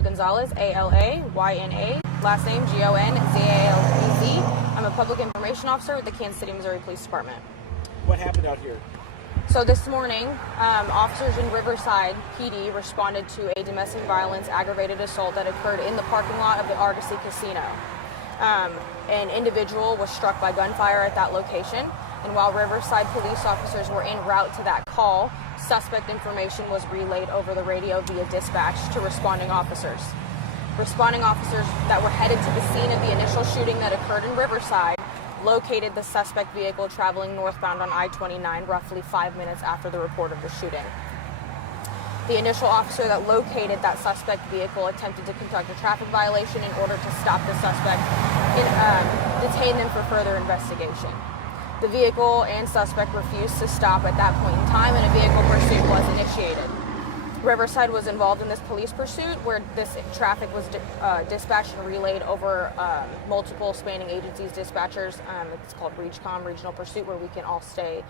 Gonzalez, A-L-A-Y-N-A, last name G-O-N-Z-A-L-E-Z. I'm a public information officer with the Kansas City, Missouri Police Department. What happened out here? So this morning, officers in Riverside PD responded to a domestic violence aggravated assault that occurred in the parking lot of the Argosy Casino. An individual was struck by gunfire at that location, and while Riverside police officers were en route to that call, suspect information was relayed over the radio via dispatch to responding officers. Responding officers that were headed to the scene of the initial shooting that occurred in Riverside located the suspect vehicle traveling northbound on I-29 roughly 5 minutes after the report of the shooting. The initial officer that located that suspect vehicle attempted to conduct a traffic violation in order to stop the suspect and detain them for further investigation. The vehicle and suspect refused to stop at that point in time, and a vehicle pursuit was initiated. Riverside was involved in this police pursuit where this traffic was dispatched and relayed over multiple spanning agencies, dispatchers. It's called REACHCOM, Regional Pursuit, where we can all stay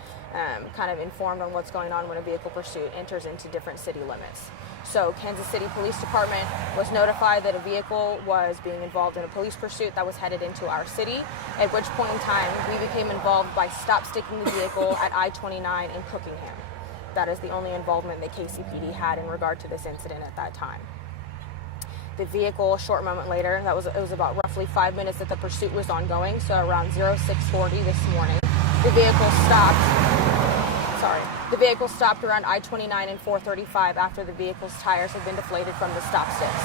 kind of informed on what's going on when a vehicle pursuit enters into different city limits. So Kansas City Police Department was notified that a vehicle was being involved in a police pursuit that was headed into our city, at which point in time we became involved by stop-sticking the vehicle at I-29 in Cookingham. That is the only involvement that KCPD had in regard to this incident at that time. The vehicle, a short moment later, it was about roughly 5 minutes that the pursuit was ongoing, so around 0640 this morning, the vehicle stopped around I-29 and 435 after the vehicle's tires had been deflated from the stop sticks.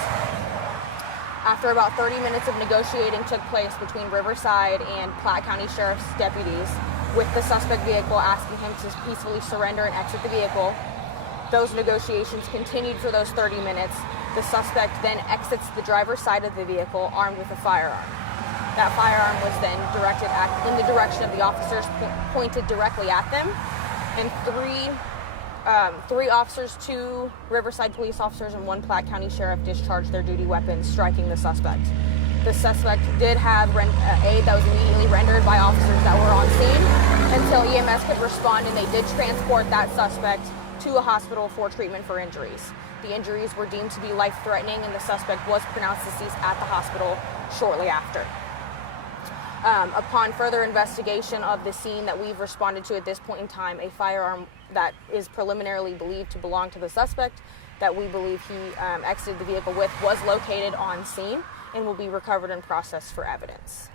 After about 30 minutes of negotiating took place between Riverside and Platte County Sheriff's deputies, with the suspect vehicle asking him to peacefully surrender and exit the vehicle. Those negotiations continued for those 30 minutes. The suspect then exits the driver's side of the vehicle armed with a firearm. That firearm was then directed in the direction of the officers, pointed directly at them, and three officers, 2 Riverside police officers and 1 Platte County sheriff discharged their duty weapons, striking the suspect. The suspect did have aid that was immediately rendered by officers that were on scene until EMS could respond, and they did transport that suspect to a hospital for treatment for injuries. The injuries were deemed to be life-threatening, and the suspect was pronounced deceased at the hospital shortly after. Upon further investigation of the scene that we've responded to at this point in time, a firearm that is preliminarily believed to belong to the suspect, that we believe he exited the vehicle with, was located on scene and will be recovered and processed for evidence.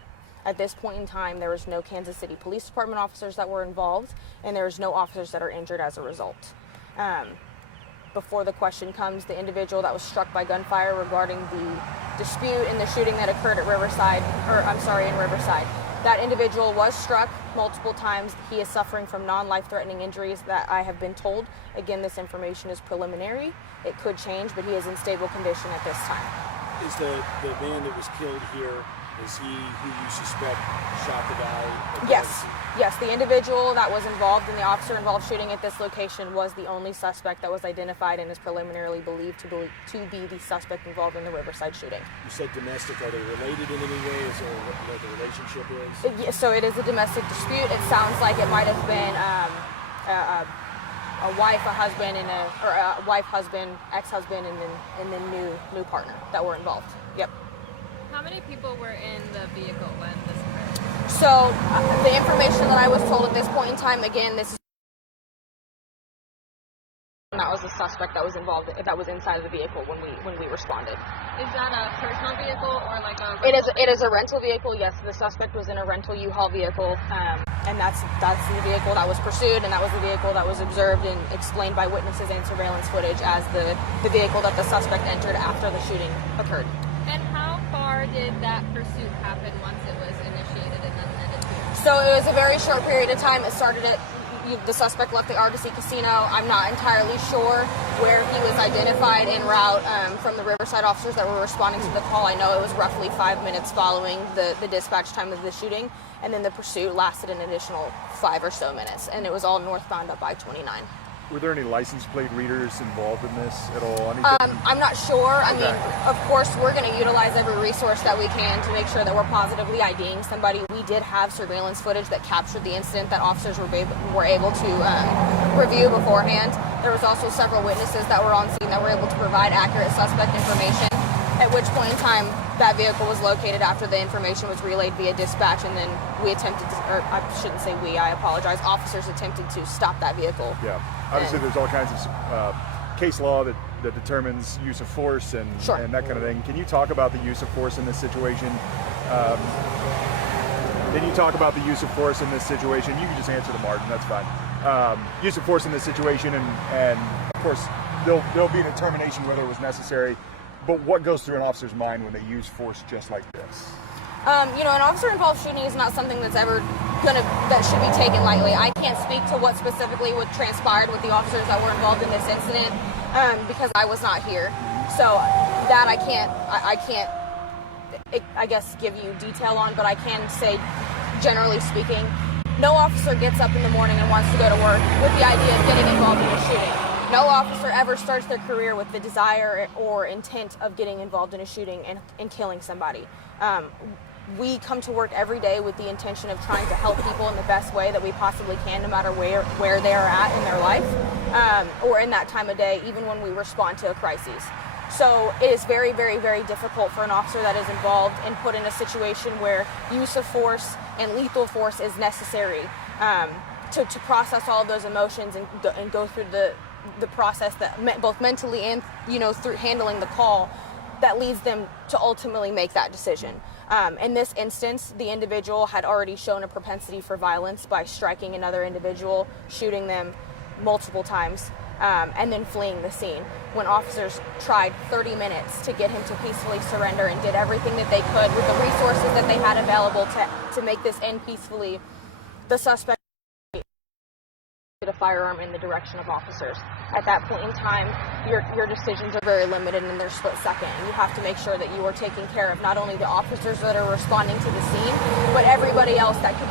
At this point in time, there is no Kansas City Police Department officers that were involved, and there is no officers that are injured as a result. Before the question comes, the individual that was struck by gunfire regarding the dispute in the shooting that occurred at in Riverside. That individual was struck multiple times. He is suffering from non-life-threatening injuries that I have been told. Again, this information is preliminary. It could change, but he is in stable condition at this time. Is the man that was killed here, is he who you suspect shot the guy? Yes, the individual that was involved in the officer-involved shooting at this location was the only suspect that was identified and is preliminarily believed to be the suspect involved in the Riverside shooting. You said domestic. Are they related in any way? Is there what the relationship is? So it is a domestic dispute. It sounds like it might have been a wife, a husband, and a wife, husband, ex-husband, and then new partner that were involved. Yep. How many people were in the vehicle when this occurred? So the information that I was told at this point in time, again, that was the suspect that was involved, that was inside of the vehicle when we responded. Is that a personal vehicle or like a rental? It is a rental vehicle. Yes, the suspect was in a rental U-Haul vehicle, and that's the vehicle that was pursued, and that was the vehicle that was observed and explained by witnesses and surveillance footage as the vehicle that the suspect entered after the shooting occurred. And how far did that pursuit happen once it was initiated and then ended? So it was a very short period of time. It started at the suspect left the Argosy Casino. I'm not entirely sure where he was identified en route from the Riverside officers that were responding to the call. I know it was roughly 5 minutes following the dispatch time of the shooting, and then the pursuit lasted an additional 5 or so minutes, and it was all northbound up I-29. Were there any license plate readers involved in this at all? I'm not sure. I mean, of course, we're going to utilize every resource that we can to make sure that we're positively IDing somebody. We did have surveillance footage that captured the incident that officers were able to review beforehand. There was also several witnesses that were on scene that were able to provide accurate suspect information. At which point in time, that vehicle was located after the information was relayed via dispatch, and then we attempted to, or I shouldn't say we, I apologize, officers attempted to stop that vehicle. Yeah. Obviously, there's all kinds of case law that determines use of force and that kind of thing. Can you talk about the use of force in this situation? Can you talk about the use of force in this situation? You can just answer to Martin, that's fine. Use of force in this situation, and of course, there'll be a determination whether it was necessary, but what goes through an officer's mind when they use force just like this? An officer-involved shooting is not something that should be taken lightly. I can't speak to what specifically what transpired with the officers that were involved in this incident because I was not here. So that I can't, I guess, give you detail on, but I can say, generally speaking, no officer gets up in the morning and wants to go to work with the idea of getting involved in a shooting. No officer ever starts their career with the desire or intent of getting involved in a shooting and killing somebody. We come to work every day with the intention of trying to help people in the best way that we possibly can, no matter where they are at in their life or in that time of day, even when we respond to a crisis. So it is very, very, very difficult for an officer that is involved and put in a situation where use of force and lethal force is necessary to process all of those emotions and go through the process that both mentally and through handling the call that leads them to ultimately make that decision. In this instance, the individual had already shown a propensity for violence by striking another individual, shooting them multiple times, and then fleeing the scene. When officers tried 30 minutes to get him to peacefully surrender and did everything that they could with the resources that they had available to make this end peacefully, the suspect a firearm in the direction of officers. At that point in time, your decisions are very limited and they're split second. And you have to make sure that you are taking care of not only the officers that are responding to the scene, but everybody else that could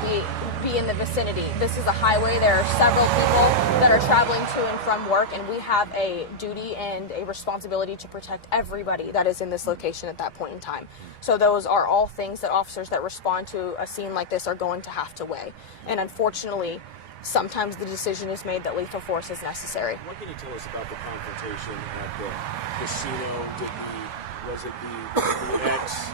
be in the vicinity. This is a highway. There are several people that are traveling to and from work, and we have a duty and a responsibility to protect everybody that is in this location at that point in time. So those are all things that officers that respond to a scene like this are going to have to weigh. And unfortunately, sometimes the decision is made that lethal force is necessary. What can you tell us about the confrontation at the casino? Was it the ex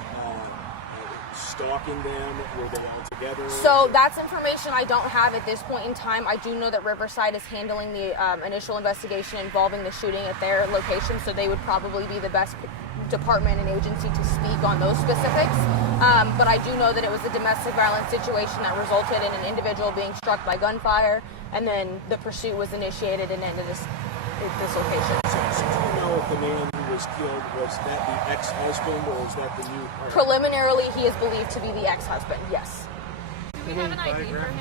stalking them? Were they all together? So that's information I don't have at this point in time. I do know that Riverside is handling the initial investigation involving the shooting at their location, so they would probably be the best department and agency to speak on those specifics. But I do know that it was a domestic violence situation that resulted in an individual being struck by gunfire, and then the pursuit was initiated and ended this location. So do you know if the man who was killed, was that the ex-husband or is that the new partner? Preliminarily, he is believed to be the ex-husband, yes. Do we have an ID for him?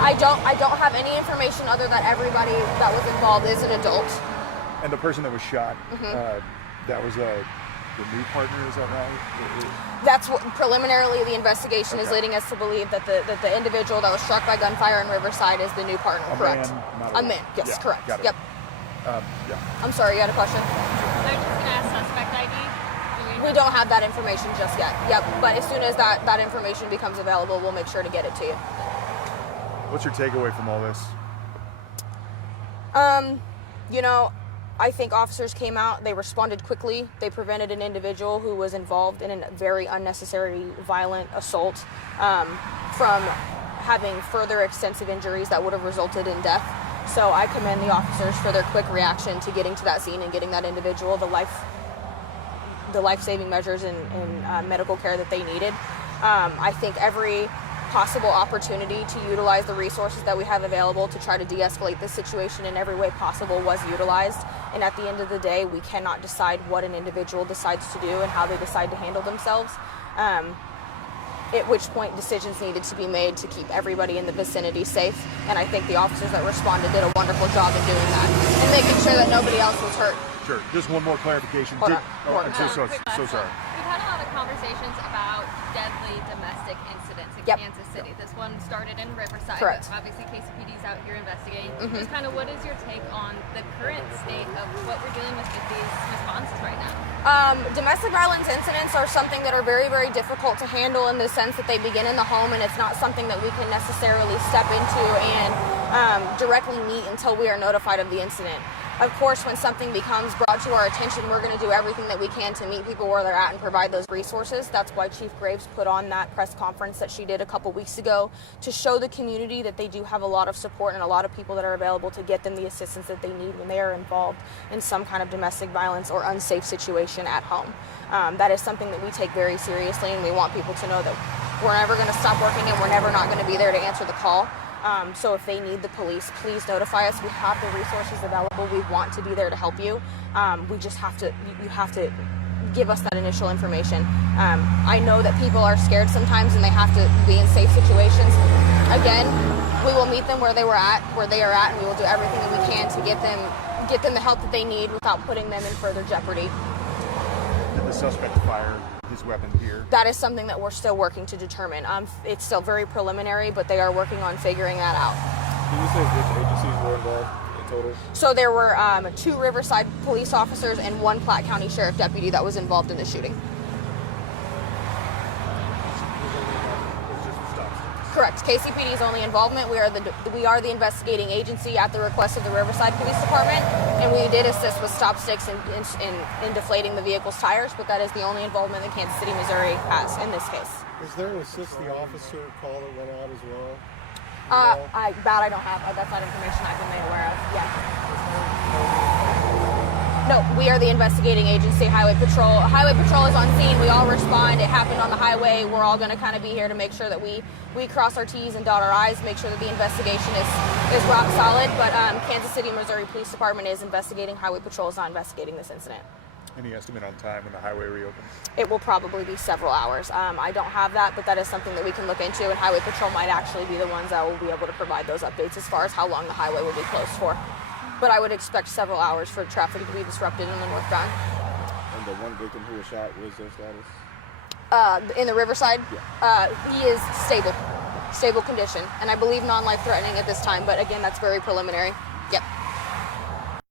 I don't have any information other than everybody that was involved is an adult. And the person that was shot, that was the new partner, is that right? That's what preliminarily the investigation is leading us to believe that the individual that was struck by gunfire in Riverside is the new partner. Correct. A man. Yes, yeah, correct. Got it. Yep. Yeah. I'm sorry, you had a question? They're just gonna ask suspect ID. We don't have that information just yet. Yep. But as soon as that information becomes available, we'll make sure to get it to you. What's your takeaway from all this? I think officers came out, they responded quickly, they prevented an individual who was involved in a very unnecessary violent assault from having further extensive injuries that would have resulted in death. So I commend the officers for their quick reaction to getting to that scene and getting that individual the life-saving measures and medical care that they needed. I think every possible opportunity to utilize the resources that we have available to try to de-escalate this situation in every way possible was utilized. And at the end of the day, we cannot decide what an individual decides to do and how they decide to handle themselves. At which point decisions needed to be made to keep everybody in the vicinity safe. And I think the officers that responded did a wonderful job in doing that and making sure that nobody else was hurt. Sure. Just one more clarification. Hold on. I'm so sorry. We've had a lot of conversations about deadly domestic incidents in Kansas City. This one started in Riverside. Correct. Obviously, KCPD's out here investigating. Just kind of what is your take on the current state of what we're dealing with these responses right now? Domestic violence incidents are something that are very, very difficult to handle in the sense that they begin in the home, and it's not something that we can necessarily step into and directly meet until we are notified of the incident. Of course, when something becomes brought to our attention, we're going to do everything that we can to meet people where they're at and provide those resources. That's why Chief Graves put on that press conference that she did a couple weeks ago to show the community that they do have a lot of support and a lot of people that are available to get them the assistance that they need when they are involved in some kind of domestic violence or unsafe situation at home. That is something that we take very seriously, and we want people to know that we're never going to stop working and we're never not going to be there to answer the call. So if they need the police, please notify us. We have the resources available. We want to be there to help you. We just have to, you have to give us that initial information. I know that people are scared sometimes and they have to be in safe situations. Again, we will meet them where they are at, and we will do everything that we can to get them the help that they need without putting them in further jeopardy. Did the suspect fire his weapon here? That is something that we're still working to determine. It's still very preliminary, but they are working on figuring that out. Can you say which agencies were involved in total? So there were 2 Riverside police officers and 1 Platte County Sheriff deputy that was involved in the shooting. Correct. KCPD's only involvement. We are the investigating agency at the request of the Riverside Police Department, and we did assist with stop sticks in deflating the vehicle's tires, but that is the only involvement that Kansas City, Missouri has in this case. Is there an assist the officer call that went out as well? I don't have. That's not information I've been made aware of. Yeah. No, we are the investigating agency, Highway Patrol. Highway Patrol is on scene. We all respond. It happened on the highway. We're all going to kind of be here to make sure that we cross our T's and dot our I's, make sure that the investigation is rock solid. But Kansas City, Missouri Police Department is investigating. Highway Patrol is not investigating this incident. Any estimate on time when the highway reopens? It will probably be several hours. I don't have that, but that is something that we can look into, and Highway Patrol might actually be the ones that will be able to provide those updates as far as how long the highway will be closed for. But I would expect several hours for traffic to be disrupted in the northbound. And the one victim who was shot, what is their status? In the Riverside, he is stable condition, and I believe non-life threatening at this time, but again, that's very preliminary. Yep.